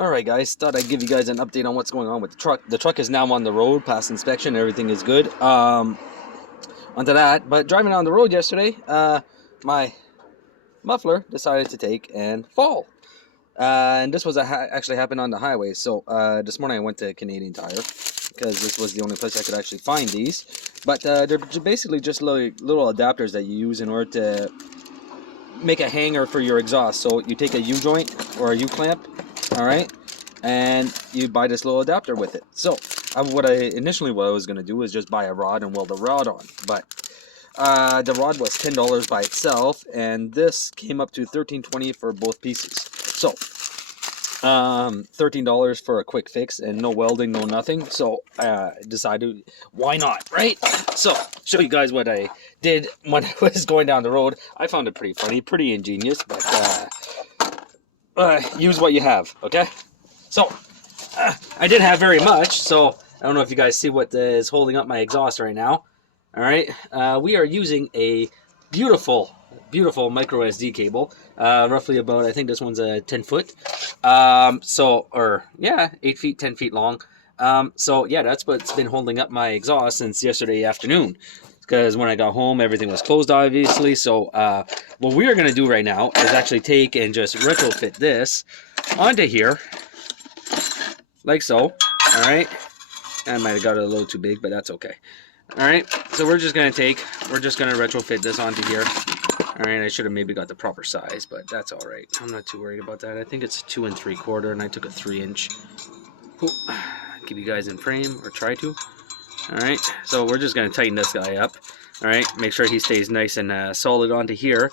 Alright guys, thought I'd give you guys an update on what's going on with the truck. The truck is now on the road, past inspection, everything is good. Onto that, but driving on the road yesterday, my muffler decided to take and fall. And this was actually happened on the highway. So this morning I went to Canadian Tire, because this was the only place I could actually find these. But they're basically just little adapters that you use in order to make a hanger for your exhaust. So you take a U-joint or a U-clamp, alright, and you buy this little adapter with it. So what I was going to do is just buy a rod and weld the rod on, but the rod was $10 by itself, and this came up to $13.20 for both pieces. So $13 for a quick fix and no welding, no nothing. So I decided, why not, right? So show you guys what I did when I was going down the road. I found it pretty funny, pretty ingenious, but use what you have, okay? So I didn't have very much, so I don't know if you guys see what is holding up my exhaust right now. All right, we are using a beautiful micro SD cable, roughly about, I think this one's a 10 foot, 8 feet, 10 feet long. So yeah, that's what's been holding up my exhaust since yesterday afternoon, because when I got home, everything was closed, obviously. So what we are going to do right now is actually take and just retrofit this onto here, like so. All right, I might have got it a little too big, but that's okay. All right, so we're just going to retrofit this onto here. All right, I should have maybe got the proper size, but that's all right. I'm not too worried about that. I think it's 2 3/4, and I took a 3-inch. Keep you guys in frame, or try to. All right, so we're just going to tighten this guy up. All right, make sure he stays nice and solid onto here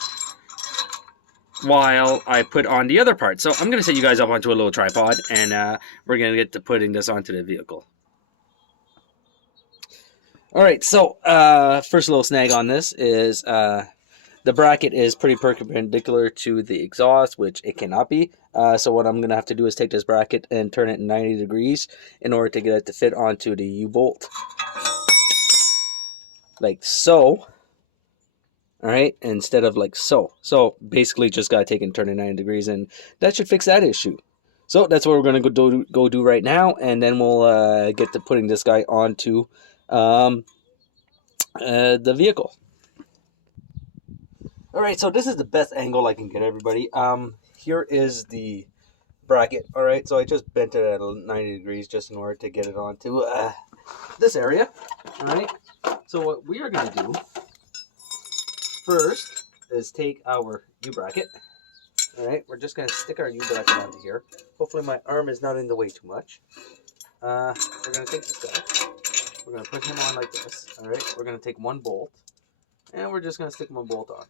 while I put on the other part. So I'm going to set you guys up onto a little tripod, and we're going to get to putting this onto the vehicle. All right, so first little snag on this is the bracket is pretty perpendicular to the exhaust, which it cannot be. So what I'm going to have to do is take this bracket and turn it 90 degrees in order to get it to fit onto the U-bolt. Like so. All right, instead of like so. So basically just got to take and turn it 90 degrees, and that should fix that issue. So that's what we're going to go do right now, and then we'll get to putting this guy onto the vehicle. All right, so this is the best angle I can get, everybody. Here is the bracket. All right, so I just bent it at 90 degrees just in order to get it onto this area. All right, so what we are going to do first is take our U-bracket. All right, we're just going to stick our U-bracket onto here. Hopefully my arm is not in the way too much. We're going to take this guy. We're going to put him on like this. All right, we're going to take one bolt, and we're just going to stick one bolt on.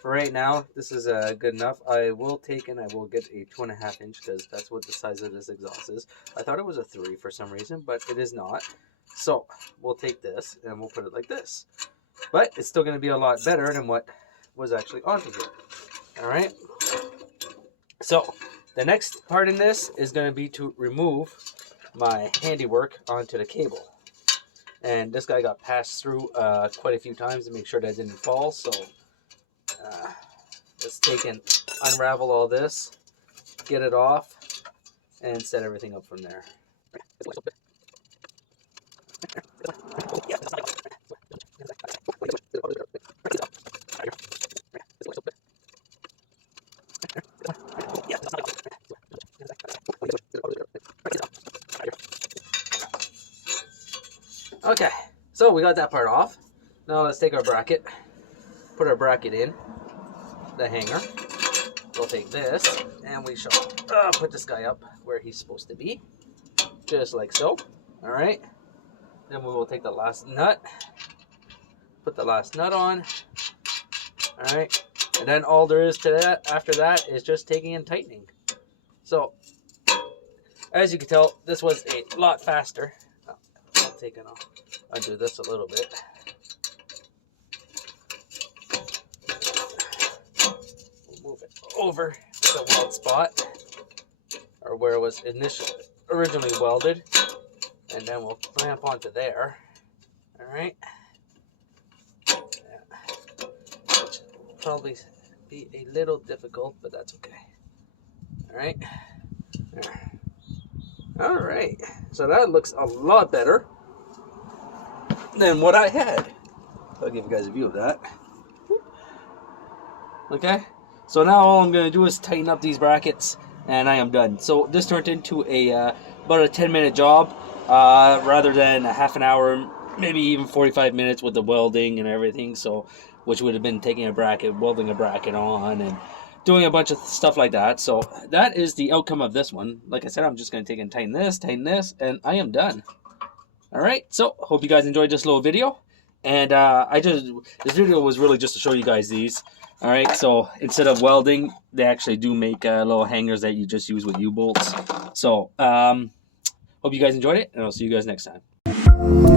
For right now, this is good enough. I will take and I will get a 2.5 inch, because that's what the size of this exhaust is. I thought it was a 3 for some reason, but it is not. So we'll take this and we'll put it like this. But it's still going to be a lot better than what was actually onto here. All right. So the next part in this is going to be to remove my handiwork onto the cable. And this guy got passed through quite a few times to make sure that it didn't fall. So let's take and unravel all this, get it off, and set everything up from there. Okay, so we got that part off. Now let's take our bracket, put our bracket in the hanger. We'll take this and we shall put this guy up where he's supposed to be, just like so. All right, then we will take the last nut, put the last nut on. All right, and then all there is to that after that is just taking and tightening. So as you can tell, this was a lot faster. I'll take and I'll undo this a little bit. Move it over the weld spot, or where it was originally welded, and then we'll clamp onto there. All right. Yeah. Which will probably be a little difficult, but that's okay. All right. All right, so that looks a lot better than what I had. I'll give you guys a view of that. Okay, so now all I'm going to do is tighten up these brackets, and I am done. So this turned into a about a 10-minute job, rather than a half an hour, maybe even 45 minutes with the welding and everything. So, which would have been taking a bracket, welding a bracket on, and doing a bunch of stuff like that. So that is the outcome of this one. Like I said, I'm just going to take and tighten this, and I am done. All right, so hope you guys enjoyed this little video. And this video was really just to show you guys these. All right, so instead of welding, they actually do make little hangers that you just use with U-bolts. So hope you guys enjoyed it, and I'll see you guys next time.